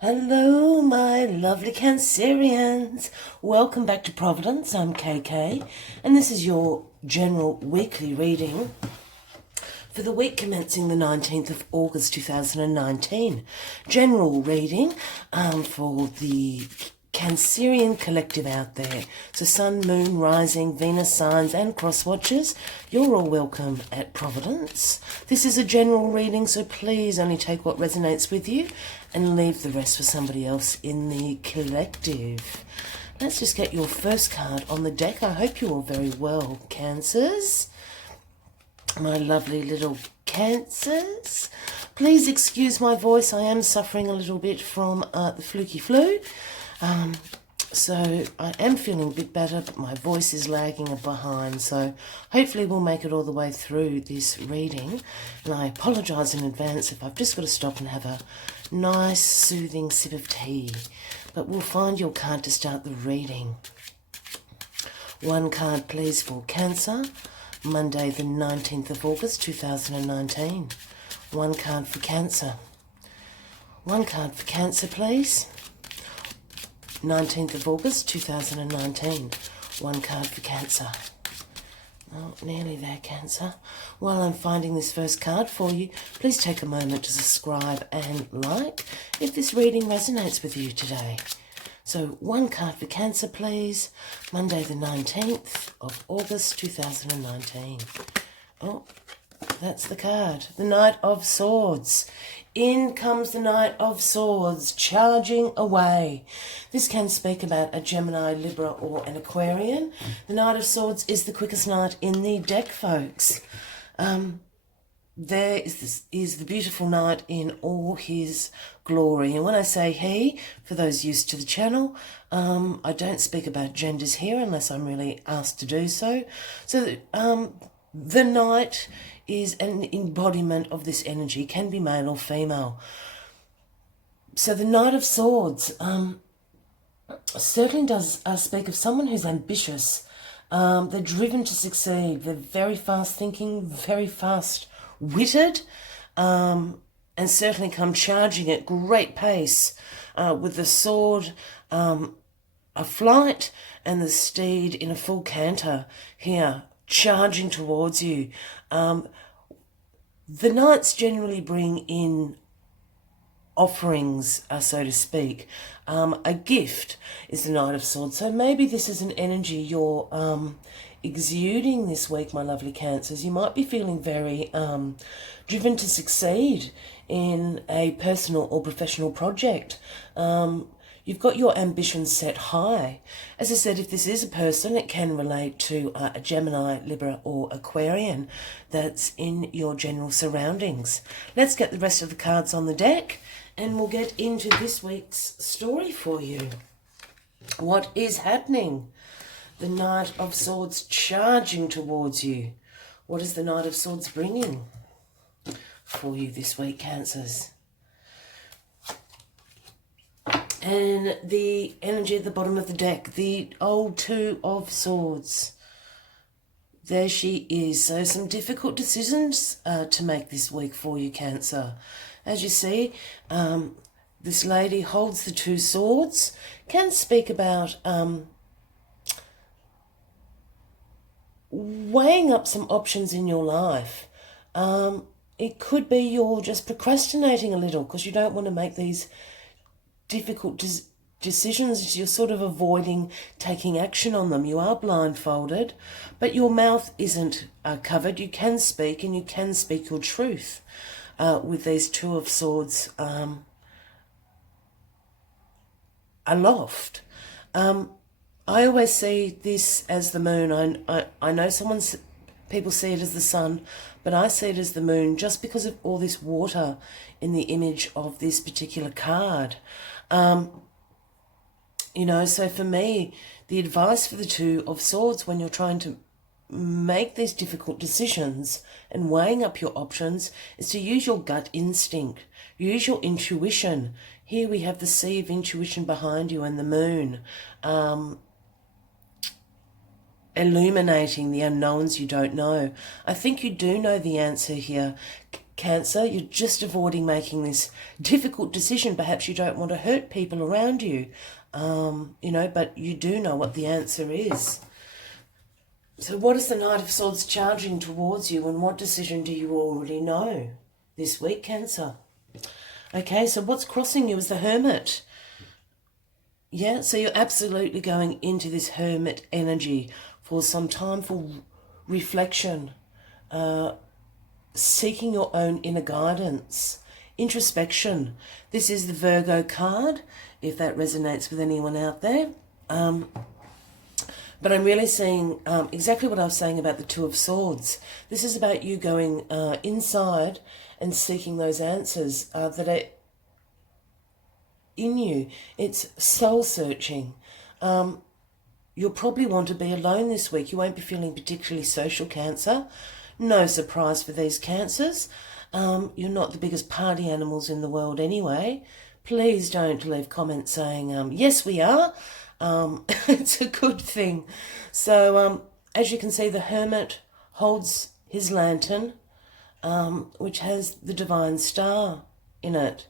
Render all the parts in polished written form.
Hello, my lovely Cancerians. Welcome back to Providence. I'm KK, and this is your general weekly reading for the week commencing the 19th of August 2019. General reading for the Cancerian collective out there. So Sun, Moon, Rising, Venus signs and cross watchers, you're all welcome at Providence. This is a general reading, so please only take what resonates with you and leave the rest for somebody else in the collective. Let's just get your first card on the deck. I hope you're all very well, Cancers. My lovely little Cancers. Please excuse my voice. I am suffering a little bit from the fluky flu. So I am feeling a bit better, but my voice is lagging behind. So hopefully we'll make it all the way through this reading. And I apologise in advance if I've just got to stop and have a nice soothing sip of tea. But we'll find your card to start the reading. One card please for Cancer. Monday the 19th of August 2019. One card for Cancer. One card for Cancer please. 19th of August 2019. One card for Cancer. Oh, nearly there, Cancer. While I'm finding this first card for you, please take a moment to subscribe and like if this reading resonates with you today. So one card for Cancer, please. Monday the 19th of August 2019. Oh, that's the card. The Knight of Swords. In comes the Knight of Swords, charging away. This can speak about a Gemini, Libra, or an Aquarian. The Knight of Swords is the quickest knight in the deck, folks. There is the beautiful knight in all his glory. And when I say he, for those used to the channel, I don't speak about genders here unless I'm really asked to do so. So the knight is an embodiment of this energy, can be male or female. So the Knight of Swords certainly does speak of someone who's ambitious. They're driven to succeed. They're very fast thinking, very fast witted, and certainly come charging at great pace with the sword aflight and the steed in a full canter here, charging towards you. The knights generally bring in offerings, so to speak. A gift is the Knight of Swords. So maybe this is an energy you're exuding this week, my lovely Cancers. You might be feeling very driven to succeed in a personal or professional project. You've got your ambitions set high. As I said, if this is a person, it can relate to a Gemini, Libra, or Aquarian that's in your general surroundings. Let's get the rest of the cards on the deck and we'll get into this week's story for you. What is happening? The Knight of Swords charging towards you. What is the Knight of Swords bringing for you this week, Cancers? And the energy at the bottom of the deck, the old Two of Swords. There she is. So some difficult decisions to make this week for you, Cancer. As you see, this lady holds the two swords, can speak about weighing up some options in your life. It could be you're just procrastinating a little because you don't want to make these difficult decisions. You're sort of avoiding taking action on them. You are blindfolded, but your mouth isn't covered. You can speak, and you can speak your truth with these Two of Swords aloft. I always see this as the moon. I know people see it as the sun, but I see it as the moon just because of all this water in the image of this particular card. So for me, the advice for the Two of Swords when you're trying to make these difficult decisions and weighing up your options is to use your gut instinct, use your intuition. Here we have the sea of intuition behind you and the moon, illuminating the unknowns you don't know. I think you do know the answer here, Cancer. You're just avoiding making this difficult decision. Perhaps you don't want to hurt people around you, you know, but you do know what the answer is. So what is the Knight of Swords charging towards you, and what decision do you already know this week, Cancer? Okay, so what's crossing you is the Hermit. Yeah, so you're absolutely going into this Hermit energy for some time for reflection, seeking your own inner guidance, introspection. This is the Virgo card, if that resonates with anyone out there. But I'm really seeing exactly what I was saying about the Two of Swords. This is about you going inside and seeking those answers that are in you. It's soul searching. You'll probably want to be alone this week. You won't be feeling particularly social, Cancer. No surprise for these Cancers. You're not the biggest party animals in the world anyway. Please don't leave comments saying, yes, we are. It's a good thing. So, as you can see, the Hermit holds his lantern, which has the divine star in it.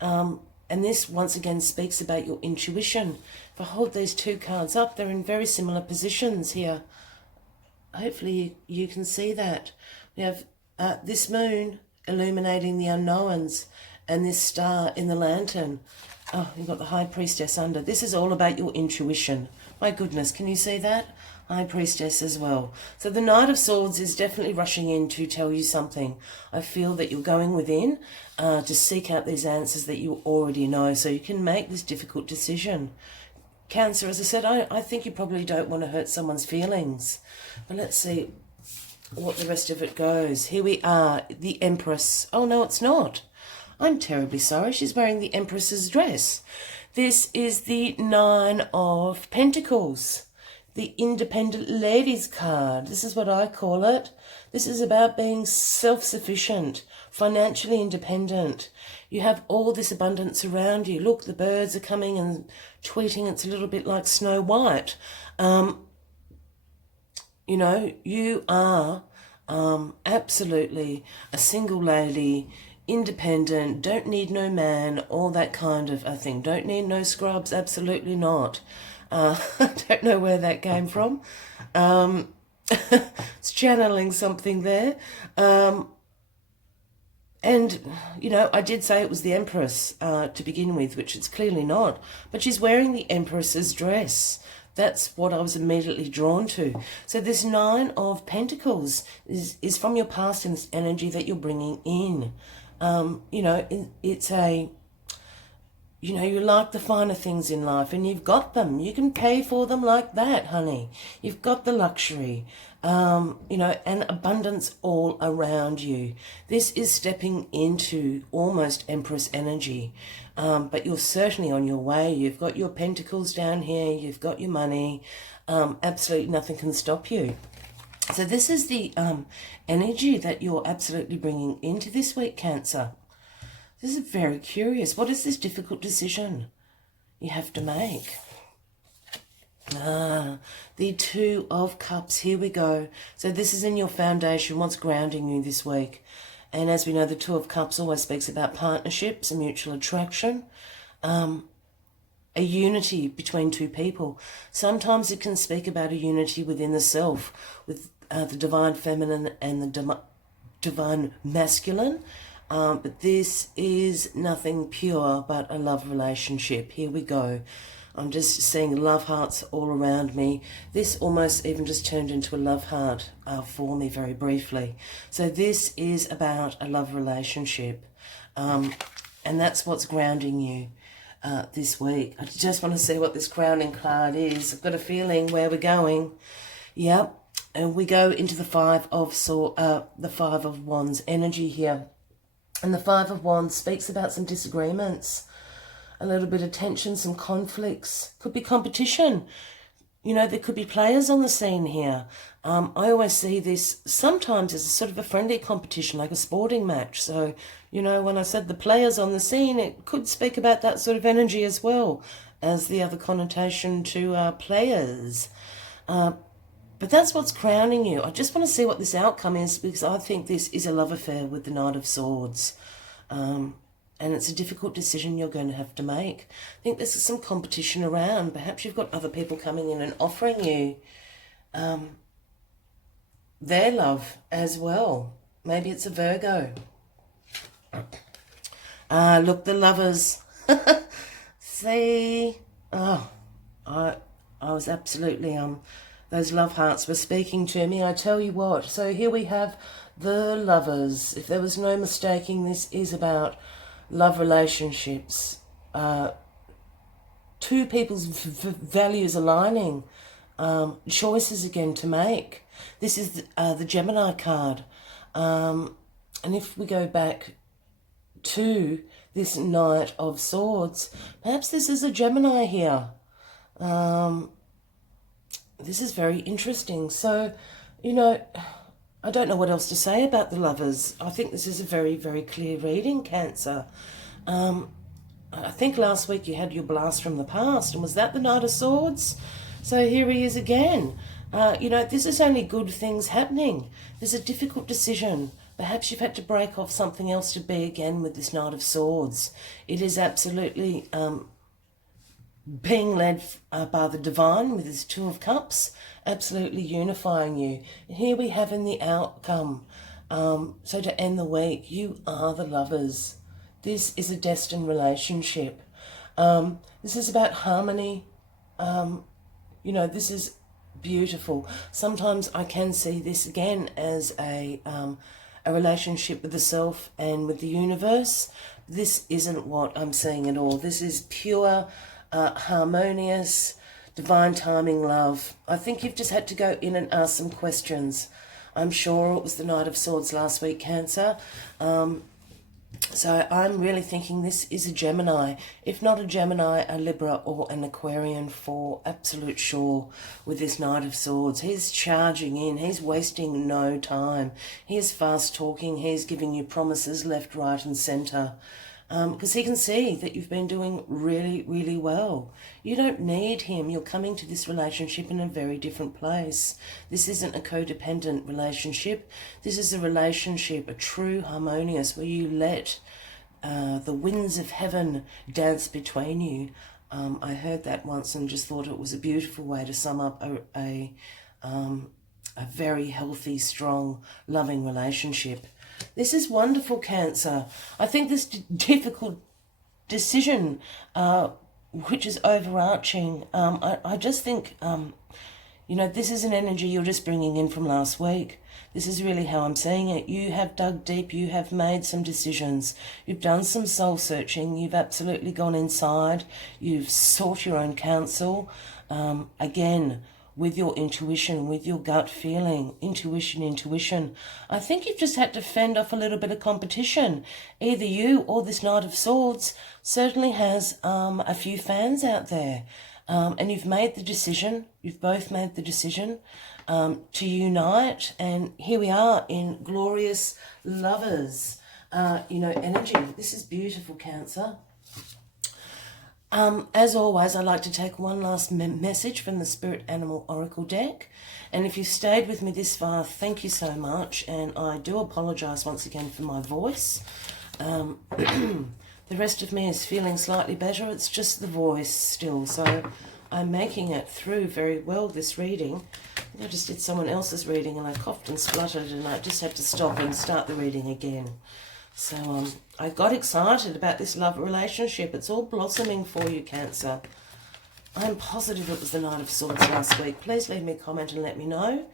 And this, once again, speaks about your intuition. If I hold these two cards up, they're in very similar positions here. Hopefully you can see that. We have this moon illuminating the unknowns and this star in the lantern. Oh, you've got the High Priestess under. This is all about your intuition. My goodness, can you see that? High Priestess as well. So the Knight of Swords is definitely rushing in to tell you something. I feel that you're going within to seek out these answers that you already know, so you can make this difficult decision. Cancer, as I said, I think you probably don't want to hurt someone's feelings. But let's see what the rest of it goes. Here we are, the Empress. Oh, no, it's not. I'm terribly sorry. She's wearing the Empress's dress. This is the Nine of Pentacles, the Independent Ladies card. This is what I call it. This is about being self-sufficient, financially independent. You have all this abundance around you. Look, the birds are coming and tweeting. It's a little bit like Snow White. You know, you are absolutely a single lady, independent, don't need no man, all that kind of a thing. Don't need no scrubs, absolutely not. I don't know where that came from. It's channeling something there. And, you know, I did say it was the Empress to begin with, which it's clearly not. But she's wearing the Empress's dress. That's what I was immediately drawn to. So this Nine of Pentacles is from your past energy that you're bringing in. You know, it's a, you know, you like the finer things in life and you've got them. You can pay for them like that, honey. You've got the luxury, you know, and abundance all around you. This is stepping into almost Empress energy, but you're certainly on your way. You've got your pentacles down here. You've got your money. Absolutely nothing can stop you. So this is the energy that you're absolutely bringing into this week, Cancer. This is very curious. What is this difficult decision you have to make? The Two of Cups. Here we go. So this is in your foundation, what's grounding you this week. And as we know, the Two of Cups always speaks about partnerships and mutual attraction. A unity between two people. Sometimes it can speak about a unity within the self, with the divine feminine and the divine masculine. But this is nothing pure but a love relationship. Here we go. I'm just seeing love hearts all around me. This almost even just turned into a love heart for me very briefly. So this is about a love relationship. And that's what's grounding you this week. I just want to see what this crowning card is. I've got a feeling where we're going. Yep. And we go into the Five of Wands energy here. And the Five of Wands speaks about some disagreements, a little bit of tension, some conflicts. Could be competition. You know, there could be players on the scene here. I always see this sometimes as a sort of a friendly competition, like a sporting match. So, you know, when I said the players on the scene, it could speak about that sort of energy as well as the other connotation to players. But that's what's crowning you. I just want to see what this outcome is, because I think this is a love affair with the Knight of Swords. And it's a difficult decision you're going to have to make. I think there's some competition around. Perhaps you've got other people coming in and offering you their love as well. Maybe it's a Virgo. Look, the Lovers. See? Oh, I was absolutely, those love hearts were speaking to me. I tell you what. So here we have the Lovers. If there was no mistaking, this is about love relationships, two people's values aligning, choices again to make. This is the Gemini card. And if we go back to this Knight of Swords, perhaps this is a Gemini here. This is very interesting. So, you know, I don't know what else to say about the Lovers. I think this is a very, very clear reading, Cancer. I think last week you had your blast from the past, and was that the Knight of Swords? So here he is again. You know, this is only good things happening. There's a difficult decision. Perhaps you've had to break off something else to be again with this Knight of Swords. It is absolutely being led by the divine with this Two of Cups, absolutely unifying you. And here we have in the outcome. So to end the week, you are the Lovers. This is a destined relationship. This is about harmony. You know, this is beautiful. Sometimes I can see this again as a relationship with the self and with the universe. This isn't what I'm seeing at all. This is pure, harmonious, divine timing love. I think you've just had to go in and ask some questions. I'm sure it was the Knight of Swords last week, Cancer. So I'm really thinking this is a Gemini. If not a Gemini, a Libra or an Aquarian for absolute sure with this Knight of Swords. He's charging in. He's wasting no time. He is fast talking. He's giving you promises left, right and centre. Because he can see that you've been doing really, really well. You don't need him. You're coming to this relationship in a very different place. This isn't a codependent relationship. This is a relationship, a true harmonious, where you let the winds of heaven dance between you. I heard that once and just thought it was a beautiful way to sum up a very healthy, strong, loving relationship. This is wonderful, Cancer. I think this difficult decision, which is overarching, I just think, you know, this is an energy you're just bringing in from last week. This is really how I'm seeing it. You have dug deep. You have made some decisions. You've done some soul searching. You've absolutely gone inside. You've sought your own counsel. Again, with your intuition, with your gut feeling, intuition. I think you've just had to fend off a little bit of competition. Either you or this Knight of Swords certainly has a few fans out there. And you've made the decision, you've both made the decision to unite. And here we are in glorious Lovers, you know, energy. This is beautiful, Cancer. As always, I'd like to take one last message from the Spirit Animal Oracle deck. And if you've stayed with me this far, thank you so much. And I do apologise once again for my voice. The rest of me is feeling slightly better. It's just the voice still. So I'm making it through very well, this reading. I just did someone else's reading and I coughed and spluttered and I just had to stop and start the reading again. So I got excited about this love relationship. It's all blossoming for you, Cancer. I'm positive it was the Knight of Swords last week. Please leave me a comment and let me know.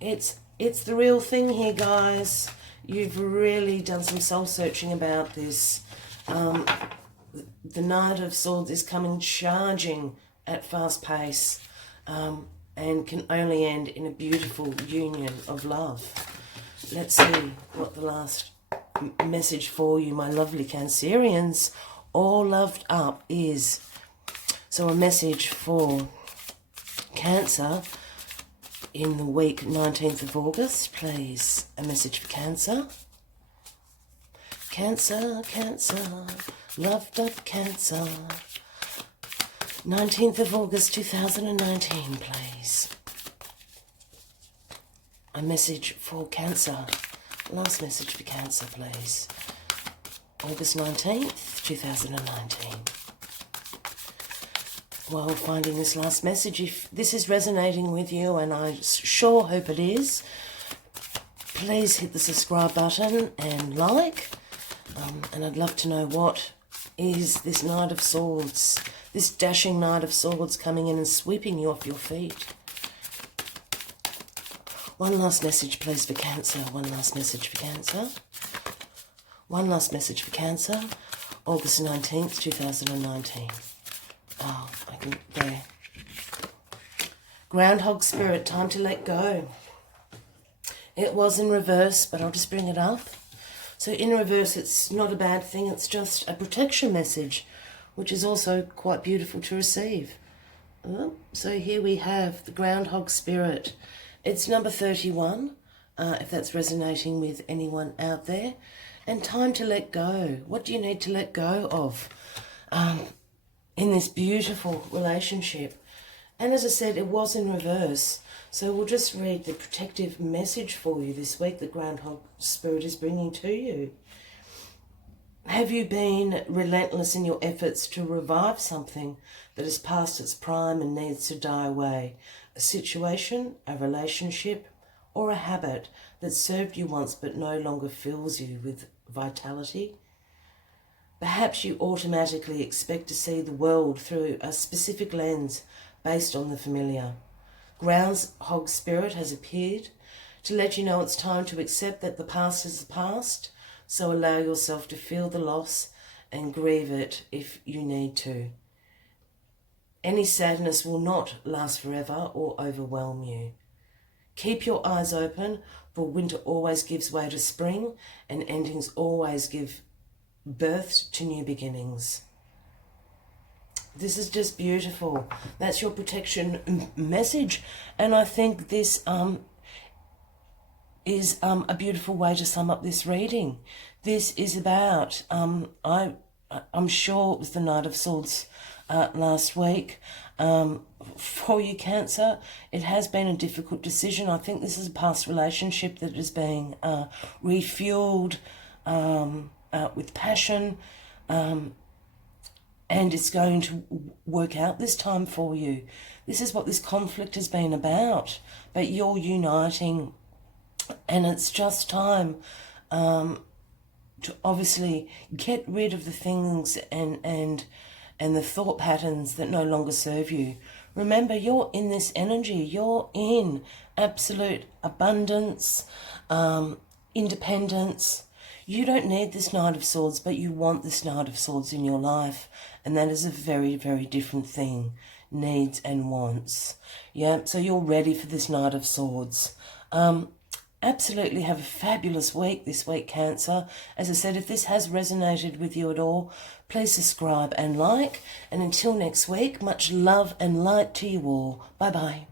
It's the real thing here, guys. You've really done some soul searching about this. The Knight of Swords is coming charging at fast pace and can only end in a beautiful union of love. Let's see what the last message for you, my lovely Cancerians, all loved up is. So a message for Cancer in the week 19th of August, please. A message for Cancer. Cancer, loved up Cancer. 19th of August 2019, please. a message for Cancer. Last message for Cancer, please. August 19th, 2019. Well, finding this last message, if this is resonating with you, and I sure hope it is, please hit the subscribe button and like. And I'd love to know what is this Knight of Swords, this dashing Knight of Swords coming in and sweeping you off your feet. One last message, please, for Cancer. One last message for Cancer. One last message for Cancer. August 19th, 2019. Oh, I can, there. Groundhog Spirit, time to let go. It was in reverse, but I'll just bring it up. So in reverse, it's not a bad thing. It's just a protection message, which is also quite beautiful to receive. So here we have the Groundhog Spirit. It's number 31, if that's resonating with anyone out there. And time to let go. What do you need to let go of in this beautiful relationship? And as I said, it was in reverse. So we'll just read the protective message for you this week that Groundhog Spirit is bringing to you. Have you been relentless in your efforts to revive something that is past its prime and needs to die away? A situation, a relationship, or a habit that served you once but no longer fills you with vitality? Perhaps you automatically expect to see the world through a specific lens based on the familiar. Groundhog Spirit has appeared to let you know it's time to accept that the past is the past, so allow yourself to feel the loss and grieve it if you need to. Any sadness will not last forever or overwhelm you. Keep your eyes open, for winter always gives way to spring, and endings always give birth to new beginnings. This is just beautiful. That's your protection message. And I think this is a beautiful way to sum up this reading. This is about, I'm sure it was the Knight of Swords last week. For you, Cancer, it has been a difficult decision. I think this is a past relationship that is being refueled with passion. And it's going to work out this time for you. This is what this conflict has been about. But you're uniting, and it's just time to obviously get rid of the things and the thought patterns that no longer serve you. Remember, you're in this energy. You're in absolute abundance, independence. You don't need this Knight of Swords, but you want this Knight of Swords in your life. And that is a very, very different thing. Needs and wants. Yeah, so you're ready for this Knight of Swords. Absolutely have a fabulous week this week, Cancer. As I said, if this has resonated with you at all, please subscribe and like. And until next week, much love and light to you all. Bye-bye.